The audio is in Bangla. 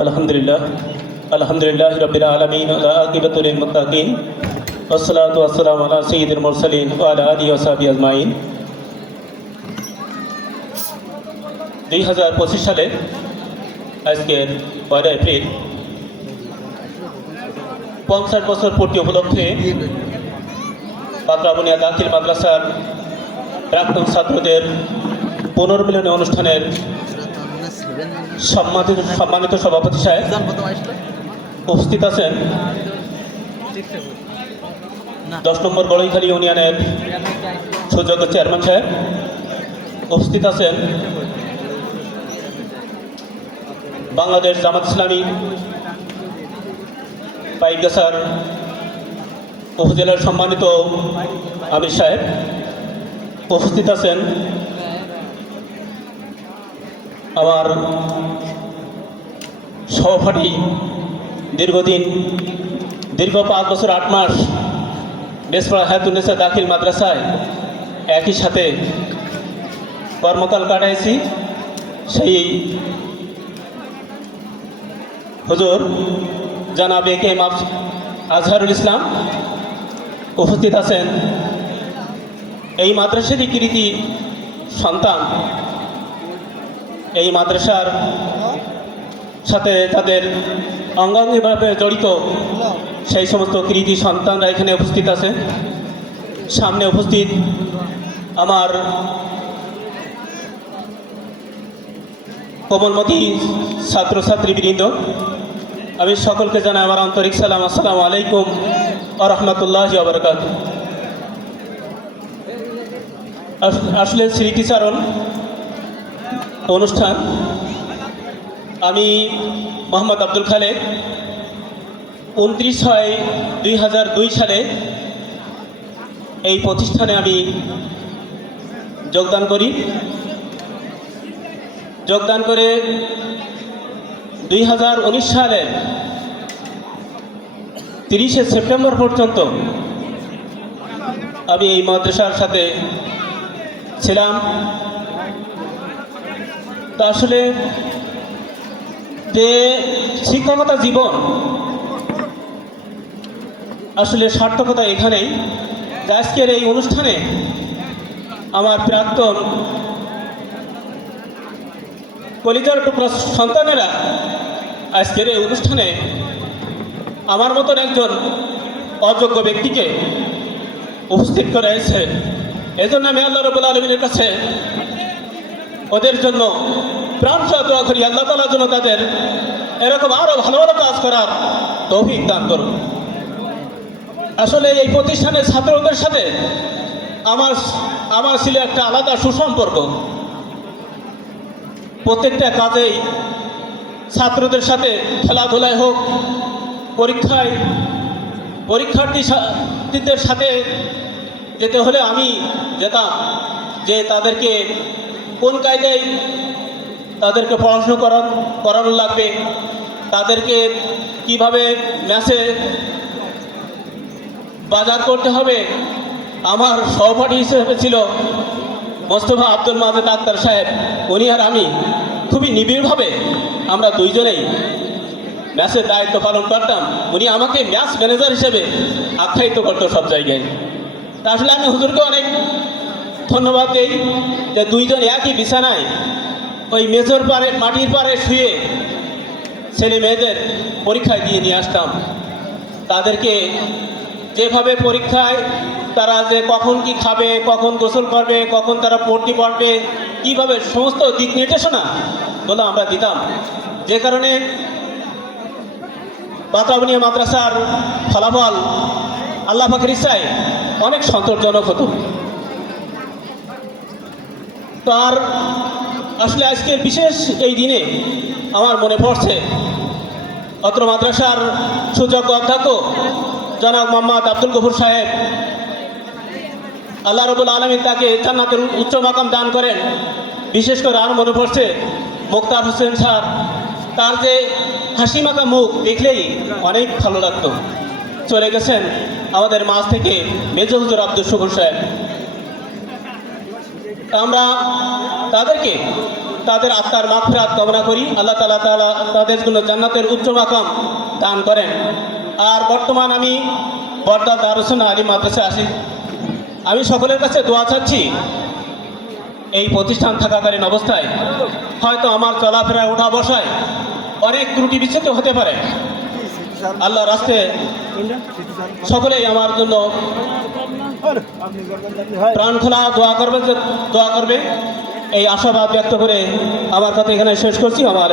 আলহামদুলিল্লাহ আলহামদুলিল্লাহ রাব্বিল আলামিন ওয়া আকিবাতু লিল মুত্তাকিন ওয়াসসালাতু ওয়াসসালামু আলা সাইয়্যিদিল মুরসালিন ওয়া আলা আলিহি ওয়া সাহবিহি আজমাইন। 2025 সালে আজকের 12 এপ্রিল 50 বছর পূর্তি উপলক্ষে পাতরাবুনিয়া দাখিল মাদ্রাসার প্রাক্তন ছাত্রদের পুনর্মিলনী অনুষ্ঠানের সম্মানিত সভাপতি সাহেব উপস্থিত আছেন। 10 নম্বর বড়ইখালী ইউনিয়নের সুযোগ্য চেয়ারম্যান সাহেব উপস্থিত আছেন। বাংলাদেশ জামাত ইসলামী পাইকগাছার উপজেলার সম্মানিত আমির সাহেব উপস্থিত আছেন। আমার সহপাঠী দীর্ঘ 5 বছর 8 মাস বেসপাড়া হায়াতুন্নেসা দাখিল মাদ্রাসায় একই সাথে কর্মকাল কাটাইছি। সেই হুজুর জনাব এ কে এম আজহারুল ইসলাম উপস্থিত আছেন। এই মাদ্রাসারই কৃতি সন্তান, এই মাদ্রাসার সাথে তাদের অঙ্গাঙ্গিভাবে জড়িত সেই সমস্ত কৃতি সন্তানরা এখানে উপস্থিত আছে। সামনে উপস্থিত আমার কোমলমতি ছাত্রছাত্রীবৃন্দ, আমি সকলকে জানাই আমার আন্তরিক সালাম। আসসালামু আলাইকুম ওয়া রাহমাতুল্লাহি ওয়া বারাকাতুহু। আসলে স্মৃতিচারণ অনুষ্ঠান। আমি মোহাম্মদ আব্দুল খালেক 29/6/2002 সালে এই প্রতিষ্ঠানে আমি যোগদান করে 2019 সালের 30শে সেপ্টেম্বর পর্যন্ত আমি এই মাদ্রাসার সাথে ছিলাম। তা আসলে যে শিক্ষকতা জীবন আসলে সার্থকতা এখানেই। আজকের এই অনুষ্ঠানে আমার প্রাক্তন কলিজার টুকরা সন্তানেরা আজকের এই অনুষ্ঠানে আমার মতন একজন অযোগ্য ব্যক্তিকে উপস্থিত করে এসেছে। এজন্য আমি আল্লাহ রাব্বুল আলামিনের কাছে ওদের জন্য প্রাণসহ দোয়া করি, আল্লাহ তাআলার জন্য তাদের এরকম আরও ভালো ভালো কাজ করার তৌফিক দান করুন। আসলে এই প্রতিষ্ঠানের ছাত্রদের সাথে আমার ছিল একটা আলাদা সুসম্পর্ক। প্রত্যেকটা কাজেই ছাত্রদের সাথে খেলাধুলায় হোক, পরীক্ষার্থীদের সাথে যেতে হলে আমি যেতাম, যে তাদেরকে কোন কায়দায় তাদেরকে পড়াশুনো করানো লাগবে, তাদেরকে কিভাবে ম্যাচে বাজার করতে হবে। আমার সহপাঠী হিসেবে ছিল মোস্তফা আব্দুল মাজেদ আক্তার সাহেব। উনি আর আমি খুবই নিবিড়ভাবে আমরা দুইজনেই ম্যাচের দায়িত্ব পালন করতাম। উনি আমাকে ম্যাচ ম্যানেজার হিসেবে আখ্যায়িত করতো সব জায়গায়। তা আসলে আমি হুজুরকে অনেক ধন্যবাদ দিই যে দুইজন একই বিছানায় ওই মেজর পারে মাটির পাড়ে শুয়ে ছেলে মেয়েদের পরীক্ষায় দিয়ে নিয়ে আসতাম। তাদেরকে যেভাবে পরীক্ষায় তারা যে কখন কি খাবে, কখন গোসল করবে, কখন তারা পড়তে পারবে, কীভাবে সমস্ত দিক নির্দেশনা বলে আমরা দিতাম। যে কারণে পাতরাবুনিয়া মাদ্রাসার ফলাফল আল্লাহ পাকের ইচ্ছায় অনেক সন্তোষজনক হতো। তার আসলে আজকের বিশেষ এই দিনে আমার মনে পড়ছে অত্র মাদ্রাসার সুযোগ্য অধ্যক্ষ জনাব মোহাম্মদ আব্দুল গফুর সাহেব, আল্লাহ রাব্বুল আলামিন তাকে জান্নাতের উচ্চ মাকাম দান করেন। বিশেষ করে আর মনে পড়ছে মুক্তার হোসেন স্যার, তার যে হাসি মাখা মুখ দেখলেই অনেক ভালো লাগতো। চলে গেছেন আমাদের মাঝ থেকে মেজর হুজুর আব্দুল শুকুর সাহেব। আমরা তাদেরকে তাদের আত্মার মাগফিরাত কামনা করি। আল্লাহ তাআলা তাদের জন্য জান্নাতের উচ্চ মাকাম দান করেন। আর বর্তমান আমি বর্দা দারুস সুন্নাহ আলী মাদ্রাসায় আছি। আমি সকলের কাছে দোয়া চাচ্ছি, এই প্রতিষ্ঠান থাকাকালীন অবস্থায় হয়তো আমার চলাফেরা ওঠা বসায় অনেক ত্রুটি বিচ্ছিন্ন হতে পারে। আল্লাহ রাস্তে সকলেই আমার জন্য প্রাণ খোলা দোয়া করবে এই আশাবাদ ব্যক্ত করে আমার কথা এখানে শেষ করছি। আমার